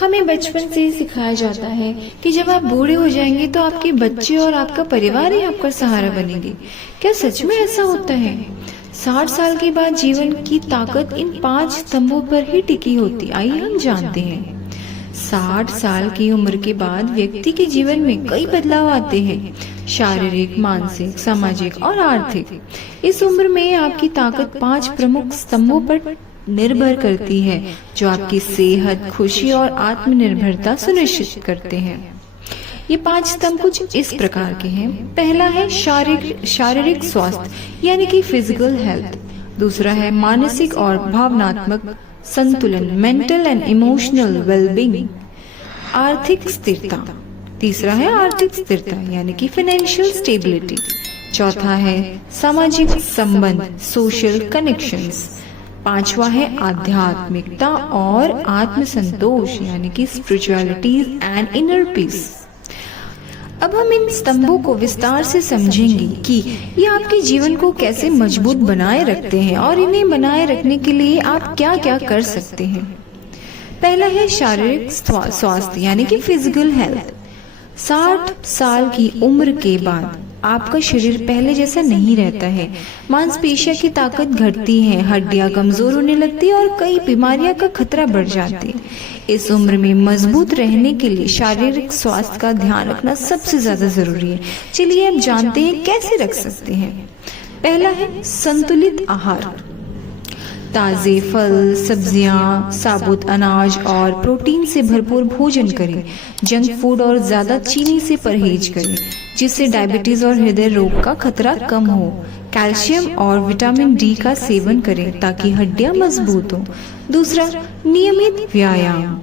हमें बचपन से ही सिखाया जाता है कि जब आप बूढ़े हो जाएंगे तो आपके बच्चे और आपका परिवार ही आपका सहारा बनेंगे। क्या सच में ऐसा होता है? 60 साल के बाद जीवन की ताकत इन 5 स्तंभों पर ही टिकी होती। आइए हम जानते हैं। 60 साल की उम्र के बाद व्यक्ति के जीवन में कई बदलाव आते हैं, शारीरिक, मानसिक, सामाजिक और आर्थिक। इस उम्र में आपकी ताकत 5 प्रमुख स्तंभों पर निर्भर करती है, जो आपकी सेहत, खुशी और आत्मनिर्भरता सुनिश्चित करते हैं। ये 5 स्तंभ कुछ इस प्रकार के हैं। पहला है शारीरिक स्वास्थ्य यानी कि फिजिकल हेल्थ। दूसरा है मानसिक और भावनात्मक संतुलन, मेंटल एंड इमोशनल वेलबींग। आर्थिक स्थिरता। तीसरा है आर्थिक स्थिरता यानी कि फाइनेंशियल स्टेबिलिटी। चौथा है सामाजिक संबंध, सोशल कनेक्शंस। पांचवा है आध्यात्मिकता और आत्मसंतोष यानी कि स्पिरिचुअलिटी एंड इनर पीस। अब हम इन स्तंभों को विस्तार से समझेंगे कि ये आपके जीवन को कैसे मजबूत बनाए रखते हैं और इन्हें बनाए रखने के लिए आप क्या क्या कर सकते हैं। पहला है शारीरिक स्वास्थ्य यानी कि फिजिकल हेल्थ। 60 साल की उम्र के बाद आपका शरीर पहले जैसा नहीं रहता है। मांसपेशियों की ताकत घटती है, हड्डियां कमजोर होने लगती है और कई बीमारियों का खतरा बढ़ जाती है। इस उम्र में मजबूत रहने के लिए शारीरिक स्वास्थ्य का ध्यान रखना सबसे ज्यादा जरूरी है। चलिए अब जानते हैं कैसे रख सकते हैं। पहला है संतुलित आहार। ताजे फल, सब्जियां, साबुत अनाज और प्रोटीन से भरपूर भोजन करें। जंक फूड और ज्यादा चीनी से परहेज करें, जिससे डायबिटीज और हृदय रोग का खतरा कम हो। कैल्शियम और विटामिन डी का सेवन करें ताकि हड्डियां मजबूत हों। दूसरा, नियमित व्यायाम।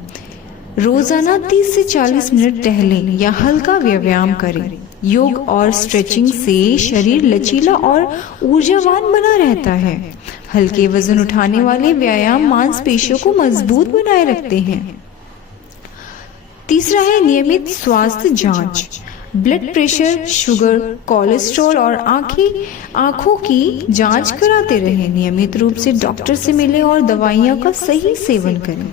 रोजाना 30 से 40 मिनट टहलें या हल्का व्यायाम करें। योग और स्ट्रेचिंग से शरीर लचीला और ऊर्जावान बना रहता है। हल्के वजन उठाने वाले व्यायाम मांसपेशियों को मजबूत बनाए रखते हैं। तीसरा है नियमित स्वास्थ्य जांच। ब्लड प्रेशर, शुगर, कोलेस्ट्रॉल और आंखों की जांच कराते रहें। नियमित रूप से डॉक्टर से मिलें और दवाइयों का सही सेवन करें।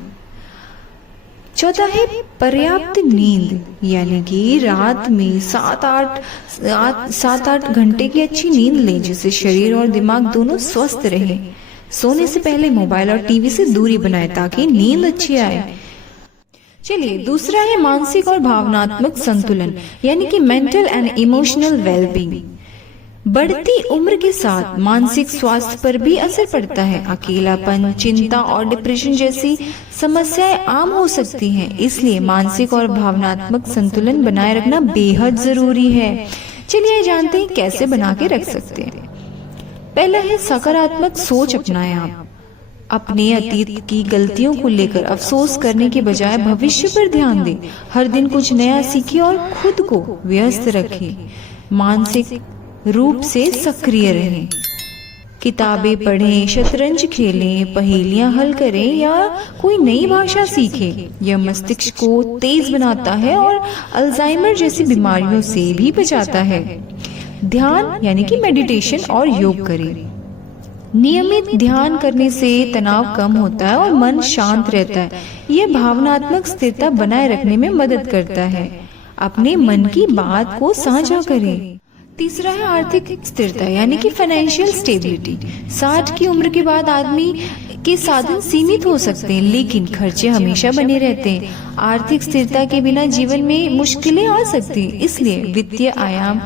चौथा है पर्याप्त नींद, यानी कि रात में 7-8 घंटे की अच्छी नींद लें, जिससे शरीर और दिमाग दोनों स्वस्थ रहे। सोने से पहले मोबाइल और टीवी से दूरी बनाएं ताकि नींद अच्छी आए। चलिए, दूसरा है मानसिक और भावनात्मक संतुलन यानी कि मेंटल एंड इमोशनल वेलबींग। बढ़ती उम्र के साथ मानसिक स्वास्थ्य पर भी असर पड़ता है। अकेलापन, चिंता और डिप्रेशन जैसी समस्याएं आम हो सकती हैं, इसलिए मानसिक और भावनात्मक संतुलन बनाए रखना बेहद जरूरी है। चलिए जानते हैं कैसे बना के रख सकते हैं। पहला है सकारात्मक सोच अपनाएं। आप अपने अतीत की गलतियों को लेकर अफसोस करने के बजाय भविष्य पर ध्यान दें। हर दिन कुछ नया सीखें और खुद को व्यस्त रखें। मानसिक रूप से सक्रिय रहें। किताबें पढ़ें, शतरंज खेलें, पहेलियां हल करें या कोई नई भाषा सीखें। यह मस्तिष्क को तेज बनाता है और अल्जाइमर जैसी बीमारियों से भी बचाता है। ध्यान यानी कि मेडिटेशन और योग करें। नियमित ध्यान करने से तनाव कम होता है और मन शांत रहता है। यह भावनात्मक स्थिरता बनाए रखने में मदद करता है। अपने मन की बात को साझा करें। तीसरा है आर्थिक स्थिरता यानी कि फाइनेंशियल स्टेबिलिटी। 60 की उम्र के बाद आदमी के साधन सीमित हो सकते हैं, लेकिन खर्चे हमेशा बने रहते हैं। आर्थिक स्थिरता के बिना जीवन में मुश्किलें आ सकती हैं, इसलिए वित्तीय आयाम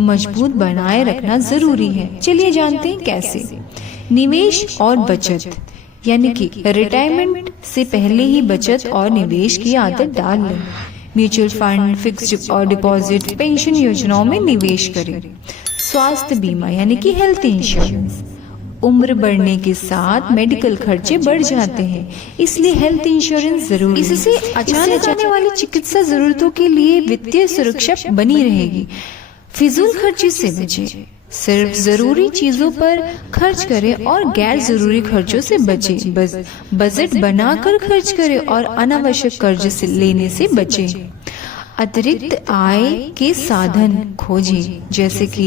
मजबूत बनाए रखना जरूरी है। चलिए जानते हैं कैसे। निवेश और बचत यानी कि रिटायरमेंट से पहले ही बचत और निवेश की आदत डाल लें। म्यूचुअल फंड, फिक्स्ड और डिपॉजिट, पेंशन योजनाओं में निवेश करें। स्वास्थ्य बीमा यानी कि हेल्थ इंश्योरेंस। उम्र बढ़ने के साथ मेडिकल खर्चे बढ़ जाते हैं, इसलिए हेल्थ इंश्योरेंस जरूरी है। इससे अचानक आने वाली चिकित्सा जरूरतों के लिए वित्तीय सुरक्षा बनी रहेगी। फिजूल खर्चे से बचें। सिर्फ जरूरी चीजों पर खर्च करें और गैर जरूरी खर्चों से बचें। बजट बनाकर खर्च करें और अनावश्यक कर्ज से लेने से बचें। अतिरिक्त आय के साधन खोजें, जैसे कि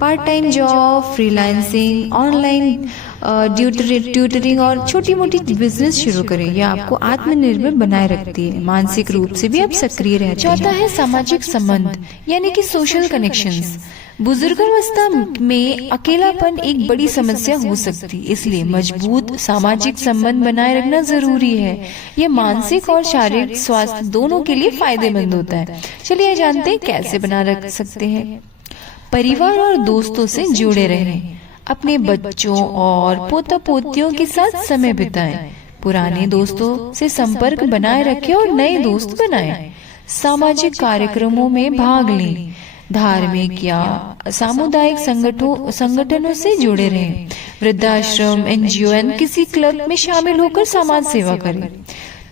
part time job, freelancing, online tutoring और छोटी मोटी बिजनेस शुरू करें। यह आपको आत्मनिर्भर बनाए रखती है, मानसिक रूप से भी आप सक्रिय रहते हैं। चौथा है सामाजिक संबंध, यानी कि सोशल कनेक्शंस। बुजुर्गावस्था में अकेलापन एक बड़ी समस्या हो सकती है, इसलिए मजबूत सामाजिक संबंध बनाए रखना जरूरी है। यह मानसिक और शारीरिक स्वास्थ्य दोनों के लिए फायदेमंद होता है। चलिए जानते हैं कैसे बना रख सकते हैं। परिवार और दोस्तों से जुड़े रहें, अपने बच्चों और पोता पोतियों के साथ समय बिताएं। पुराने दोस्तों से संपर्क बनाए रखें और नए दोस्त बनाएं। सामाजिक कार्यक्रमों में भाग लें, धार्मिक या सामुदायिक संगठनों से जुड़े रहें। वृद्धाश्रम, एनजीओ या किसी क्लब में शामिल होकर समाज सेवा करें।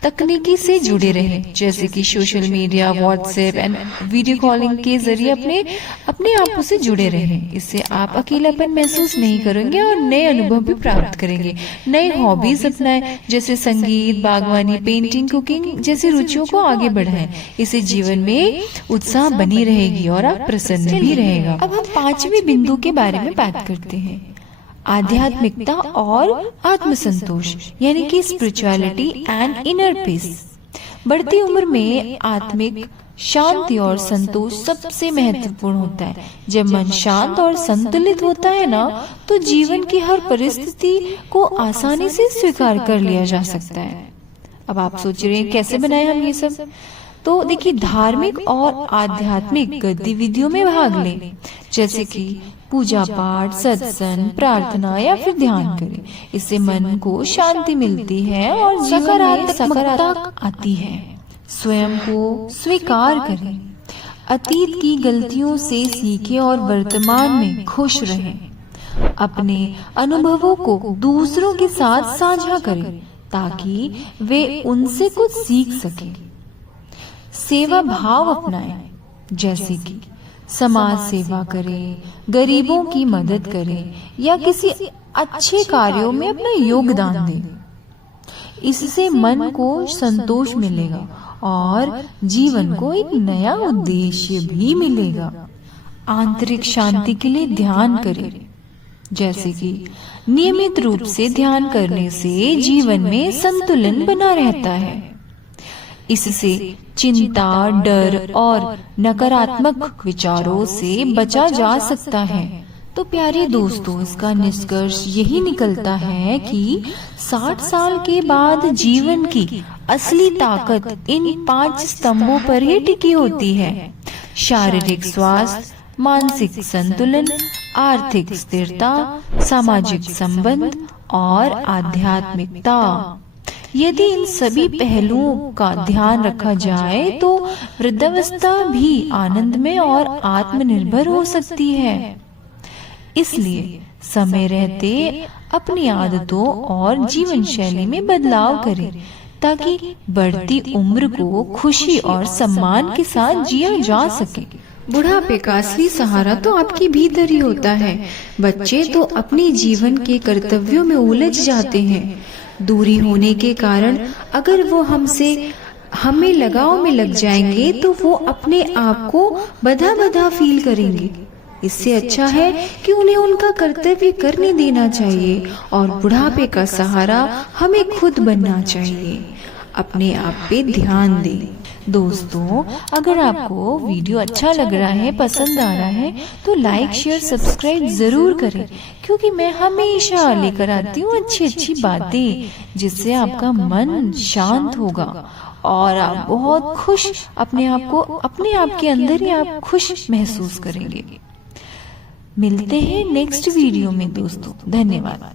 तकनीकी से जुड़े रहें, जैसे कि social media, WhatsApp and video calling के जरिए अपने आपों से जुड़े रहें। इससे आप अकेलापन महसूस नहीं करेंगे और नए अनुभव भी प्राप्त करेंगे। नए हॉबीज अपनाएं, जैसे संगीत, बागवानी, पेंटिंग, कुकिंग जैसी रुचियों को आगे बढ़ाएं। इससे जीवन में उत्साह बनी रहेगी और आप प्रसन्न भी रहेगा। अब हम 5वें बिंदु के बारे में बात करते हैं, आध्यात्मिकता और आत्मसंतोष, यानी कि स्पिरिचुअलिटी एंड इनर पीस। बढ़ती उम्र में आत्मिक शांति और संतोष सबसे महत्वपूर्ण होता है। जब मन शांत और संतुलित होता है ना, तो जीवन की हर परिस्थिति को आसानी से स्वीकार कर लिया जा सकता है। अब आप सोच रहे हैं कैसे बनाए हम ये सब? तो देखिए, धार्मिक और आध्यात्मिक गतिविधियों में भाग लें, जैसे कि पूजा पाठ, सत्संग, प्रार्थना या फिर ध्यान करें। इससे मन को शांति मिलती है और सकारात्मकता आती है। स्वयं को स्वीकार करें, अतीत की गलतियों से सीखें और वर्तमान में खुश रहें। अपने अनुभवों को दूसरों के साथ साझा करें ताकि वे उनसे कुछ सीख सकें। सेवा भाव अपनाएं, जैसे कि समाज सेवा करें, गरीबों की मदद करें या किसी अच्छे कार्यों में अपना योगदान दें। इससे मन को संतोष मिलेगा और जीवन को एक नया उद्देश्य भी मिलेगा। आंतरिक शांति के लिए ध्यान करें, जैसे कि नियमित रूप से ध्यान करने से जीवन में संतुलन बना रहता है। इससे चिंता, डर और नकारात्मक विचारों से बचा जा सकता है। तो प्यारे दोस्तों, इसका निष्कर्ष यही निकलता है कि 60 साल के बाद जीवन की असली ताकत इन 5 स्तंभों पर ही टिकी होती है। शारीरिक स्वास्थ्य, मानसिक संतुलन, आर्थिक स्थिरता, सामाजिक संबंध और आध्यात्मिकता। यदि इन सभी पहलुओं का ध्यान रखा जाए तो वृद्धावस्था भी आनंदमय और आत्मनिर्भर हो सकती है। इसलिए समय रहते अपनी आदतों और जीवन शैली में बदलाव करें ताकि बढ़ती उम्र को खुशी और सम्मान के साथ जिया जा सके। बुढ़ापे का असली सहारा तो आपके भीतर ही होता है। बच्चे तो अपने जीवन के कर्तव्यों में उलझ जाते हैं। दूरी होने के कारण अगर वो हमें लगाव में लग जाएंगे तो वो अपने आप को बंधा फील करेंगे। इससे अच्छा है कि उन्हें उनका कर्तव्य करने देना चाहिए और बुढ़ापे का सहारा हमें खुद बनना चाहिए। अपने आप पे ध्यान दें। दोस्तों, अगर आपको वीडियो अच्छा लग रहा है, पसंद आ रहा है, तो लाइक, शेयर, सब्सक्राइब जरूर करें, क्योंकि मैं हमेशा लेकर आती हूँ अच्छी बातें, जिससे आपका मन शांत होगा और आप बहुत खुश अपने आप के अंदर ही आप खुश महसूस करेंगे। मिलते हैं नेक्स्ट वीडियो में दोस्तों। धन्यवाद।